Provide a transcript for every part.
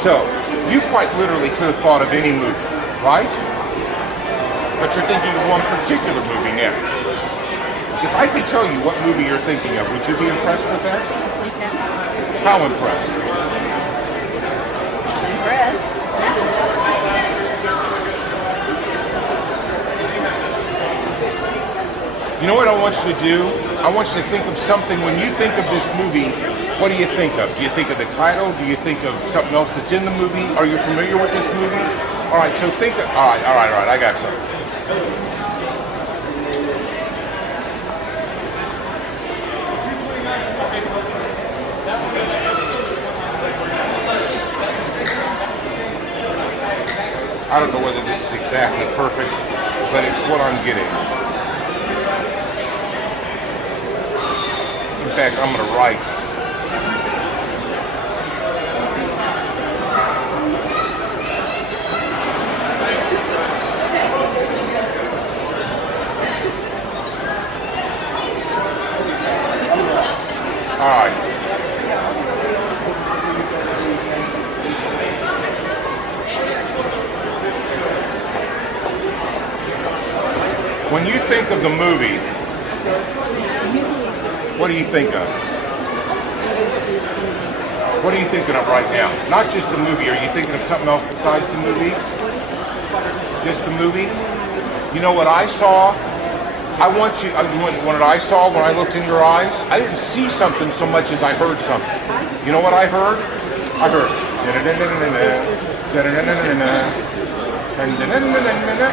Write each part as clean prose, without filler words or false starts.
So, you quite literally could have thought of any movie, right? But you're thinking of one particular movie now. If I could tell you what movie you're thinking of, would you be impressed with that? How impressed? Impressed. You know what I want you to do? I want you to think of something. When you think of this movie, what do you think of? Do you think of the title? Do you think of something else that's in the movie? Are you familiar with this movie? All right, so think of, all right, I got something. I don't know whether this is exactly perfect, but it's what I'm getting. In fact, I'm going to write. All right. When you think of the movie, what do you think of? What are you thinking of right now? Not just the movie. Are you thinking of something else besides the movie? Just the movie? You know what I saw? What I saw when I looked in your eyes? I didn't see something so much as I heard something. You know what I heard? I heard.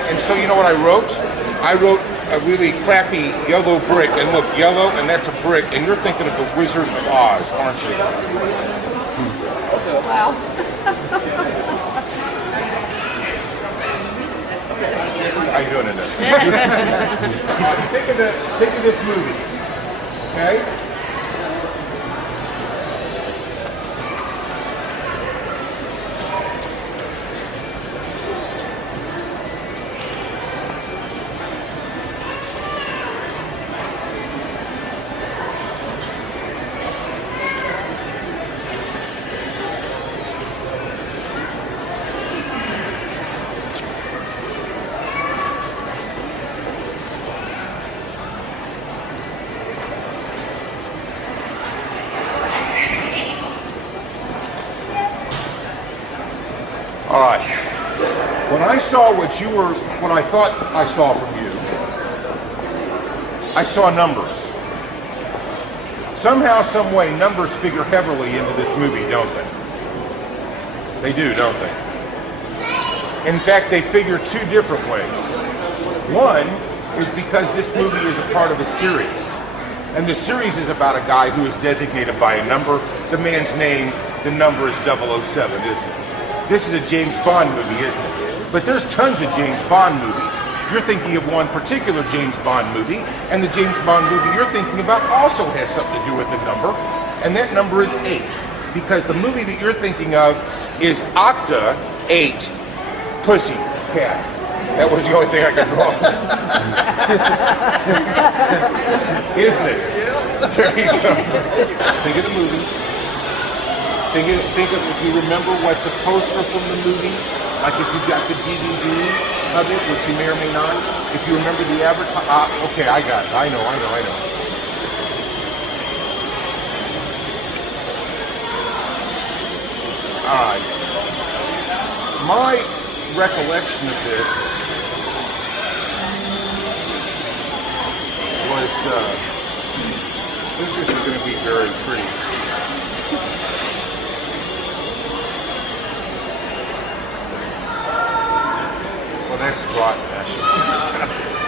And so you know what I wrote? I wrote a really crappy yellow brick, and look, yellow, and that's a brick, and you're thinking of the Wizard of Oz, aren't you? Wow. How you doing today? Think of this movie, okay? All right. When I saw what I thought I saw from you, I saw numbers. Somehow, some way, numbers figure heavily into this movie, don't they? They do, don't they? In fact, they figure two different ways. One is because this movie is a part of a series. And the series is about a guy who is designated by a number. The man's name, the number is 007, isn't it? This is a James Bond movie, isn't it? But there's tons of James Bond movies. You're thinking of one particular James Bond movie, and the James Bond movie you're thinking about also has something to do with the number, and that number is 8. Because the movie that you're thinking of is Octa 8 Pussy Cat. That was the only thing I could draw. Isn't it? There you go. Think of the movie. Think of if you remember what the poster from the movie, like if you got the DVD of it, which you may or may not, if you remember the advertisement, okay, I got it. I know. All right. My recollection of this was, this isn't going to be very pretty. Well, that's rotten, actually.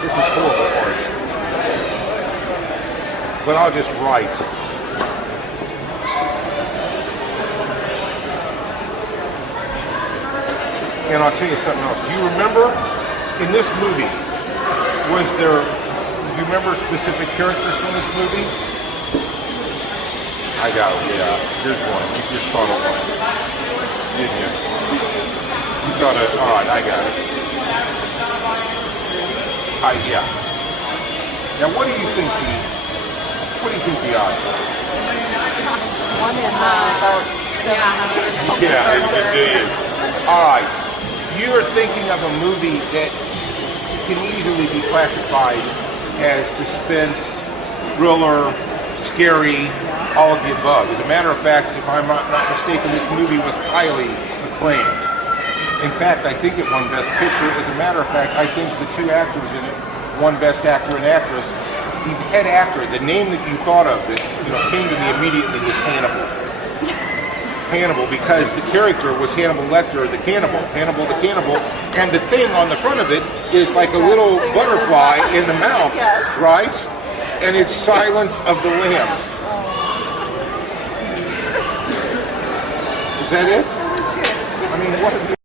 This is horrible art. But I'll just write. And I'll tell you something else. Do you remember in this movie, do you remember specific characters from this movie? I got it, yeah. Here's one. You just thought of one. Didn't you? You thought of, all right, I got it. Yeah. Now what do you think the odds are? 1 in Yeah, do you? All right. You're thinking of a movie that can easily be classified as suspense, thriller, scary, all of the above. As a matter of fact, if I'm not mistaken, this movie was highly acclaimed. In fact, I think it won Best Picture. As a matter of fact, I think the two actors in it won Best Actor and Actress. The head actor, the name that you thought of that came to me immediately was Hannibal. Hannibal, because the character was Hannibal Lecter, the cannibal, Hannibal the cannibal, and the thing on the front of it is like a little butterfly in the mouth, right? And it's Silence of the Lambs. Is that it? I mean, what?